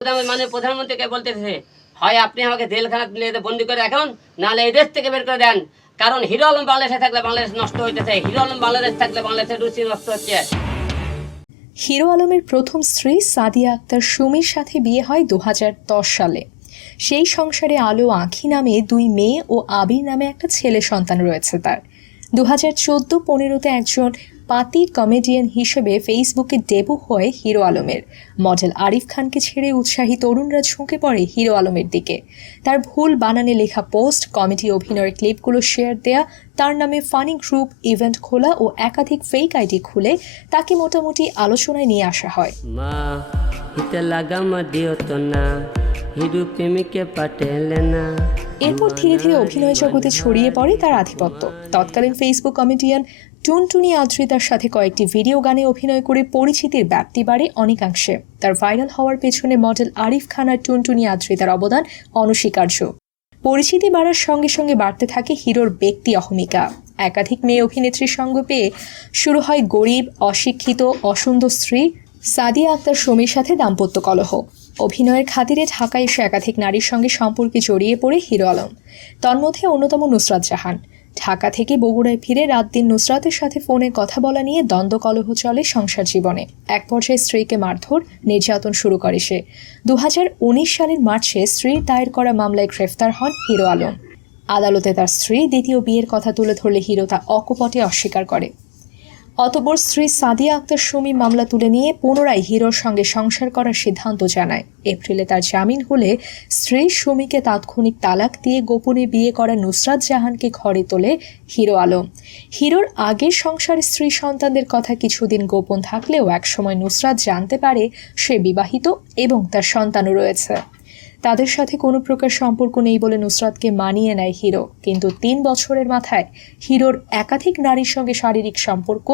প্রধানমন্ত্রীকে বলতেছে, হয় আপনি আমাকে জেলখানাতে বন্দি করে রাখুন, নাহলে এই দেশ থেকে বের করে দেন। কারণ হিরো আলম বাংলাদেশে থাকলে বাংলাদেশ নষ্ট হইতেছে, হিরো আলম বাংলাদেশ থাকলে বাংলাদেশের রুচি নষ্ট হচ্ছে। হিরো আলমের প্রথম স্ত্রী সাদিয়া আক্তার সুমির সাথে বিয়ে হয় 2010 সালে। সেই সংসারে আলো আঁখি নামে 2 মেয়ে ও আবির নামে একটা ছেলে সন্তান রয়েছে তার। 2014-15-তে একজন পাতি কমেডিয়ান হিসেবে ফেসবুকে ডেবু হয় হিরো আলমের। মডেল আরিফ খানকে ছেড়ে উৎসাহী তরুণরা ঝুঁকে পড়ে হিরো আলমের দিকে। তার ভুল বানানে লেখা পোস্ট, কমেডি অভিনয়ের ক্লিপগুলো শেয়ার দেয়া, তার নামে ফানি গ্রুপ ইভেন্ট খোলা ও একাধিক ফেক আইডি খুলে তাকে মোটামুটি আলোচনায় নিয়ে আসা হয়। এরপর ধীরে ধীরে অভিনয় জগতে ছড়িয়ে পড়ে তার আধিপত্য। তৎকালীন ফেসবুক কমেডিয়ান টুনটুনি আদ্রিতার সাথে কয়েকটি ভিডিও গানে অভিনয় করে পরিচিতির ব্যাপ্তি বাড়ে অনেকাংশে। তার ভাইরাল হওয়ার পেছনে মডেল আরিফ খান আর টুনটুনি আদ্রিতার অবদান অনস্বীকার্য। পরিচিতি বাড়ার সঙ্গে সঙ্গে বাড়তে থাকে হিরোর ব্যক্তি অহমিকা। একাধিক মেয়ে অভিনেত্রীর সঙ্গ পেয়ে শুরু হয় গরিব, অশিক্ষিত, অসুন্দর স্ত্রী সাদিয়া আক্তার সুমির সাথে দাম্পত্য কলহ। অভিনয়ের খাতিরে ঢাকায় এসে একাধিক নারীর সঙ্গে সম্পর্কে জড়িয়ে পড়ে হিরো আলম। তন্মধ্যে অন্যতম নুসরাত জাহান। ঢাকা থেকে বগুড়ায় ফিরে রাত দিন নুসরাতের সাথে ফোনে কথা বলা নিয়ে দ্বন্দ্ব কলহ চলে সংসার জীবনে। এক পর্যায়ে স্ত্রীকে মারধর, নির্যাতন শুরু করে সে। 2019 সালের মার্চে স্ত্রীর দায়ের করা মামলায় গ্রেফতার হন হিরো আলম। আদালতে তার স্ত্রী দ্বিতীয় বিয়ের কথা তুলে ধরলে হিরো তা অকপটে অস্বীকার করে। অতঃপর স্ত্রী সাদিয়া আক্তার সুমি মামলা তুলে নিয়ে পুনরায় হিরোর সঙ্গে সংসার করার সিদ্ধান্ত জানায়। এপ্রিলে তার জামিন হলে স্ত্রী সুমিকে তাৎক্ষণিক তালাক দিয়ে গোপনে বিয়ে করা নুসরাত জাহানকে ঘরে তোলে হিরো আলম। হিরোর আগের সংসারের স্ত্রী সন্তানদের কথা কিছুদিন গোপন থাকলেও একসময় নুসরাত জানতে পারে সে বিবাহিত এবং তার সন্তানও রয়েছে। তাদের সাথে কোনো প্রকার সম্পর্ক নেই বলে নুসরাতকে মানিয়ে নেয় হিরো। কিন্তু 3 বছরের মাথায় হিরোর একাধিক নারীর সঙ্গে শারীরিক সম্পর্ক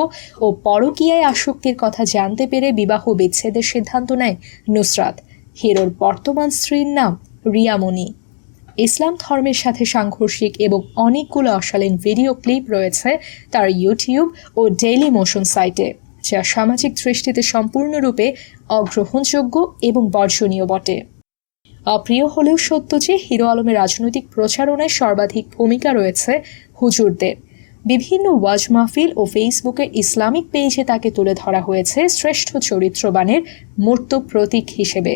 ও পরকীয়ায় আসক্তির কথা জানতে পেরে বিবাহ বিচ্ছেদের সিদ্ধান্ত নেয় নুসরাত। হিরোর বর্তমান স্ত্রীর নাম রিয়ামণি। ইসলাম ধর্মের সাথে সাংঘর্ষিক এবং অনেকগুলো অশালীন ভিডিও ক্লিপ রয়েছে তার ইউটিউব ও ডেইলি মোশন সাইটে, যা সামাজিক দৃষ্টিতে সম্পূর্ণরূপে অগ্রহণযোগ্য এবং বর্জনীয় বটে। অপ্রিয় হলেও সত্য যে হিরো আলমের রাজনৈতিক প্রচারণায় সর্বাধিক ভূমিকা রয়েছে হুজুরদের। বিভিন্ন ওয়াজ মাহফিল ও ফেসবুকের ইসলামিক পেজে তাকে তুলে ধরা হয়েছে শ্রেষ্ঠ চরিত্রবানের মূর্ত প্রতীক হিসেবে।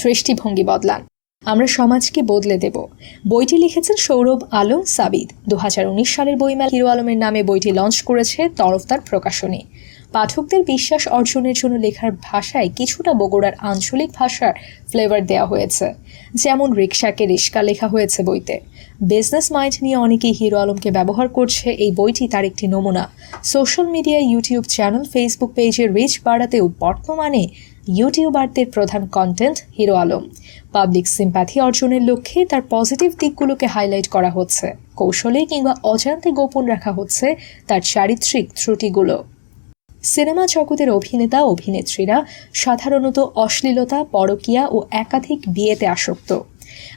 দৃষ্টিভঙ্গি বদলান, আমরা সমাজকে বদলে দেব। বইটি লিখেছেন সৌরভ আলম সাবিদ। 2019 সালের বইমেলা হিরো আলমের নামে বইটি লঞ্চ করেছে তরফদার প্রকাশনী। পাঠকদের বিশ্বাস অর্জনের জন্য লেখার ভাষায় কিছুটা বগুড়ার আঞ্চলিক ভাষার ফ্লেভার দেওয়া হয়েছে। যেমন রিকশাকে রিস্কা লেখা হয়েছে বইতে। বিজনেস মাইন্ড নিয়ে অনেকেই হিরো আলমকে ব্যবহার করছে, এই বইটি তার একটি নমুনা। সোশ্যাল মিডিয়ায় ইউটিউব চ্যানেল, ফেসবুক পেজের রিচ বাড়াতেও বর্তমানে ইউটিউবারদের প্রধান content hero Alam. Public sympathy অর্জনের লক্ষ্যে তার পজিটিভ দিকগুলোকে হাইলাইট করা হচ্ছে, কৌশলে কিংবা অজান্তে গোপন রাখা হচ্ছে তার চারিত্রিক ত্রুটিগুলো। সিনেমা জগতের অভিনেতা অভিনেত্রীরা সাধারণত অশ্লীলতা, পরকীয়া ও একাধিক বিয়েতে আসক্ত।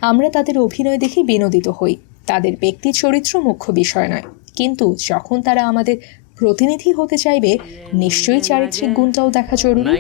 আমরা তাদের অভিনয় দেখে বিনোদিত হই, তাদের ব্যক্তি চরিত্র মুখ্য বিষয় নয়। কিন্তু যখন তারা আমাদের প্রতিনিধি হতে চাইবে, নিশ্চয়ই চারিত্রিক গুণটাও দেখা জরুরি।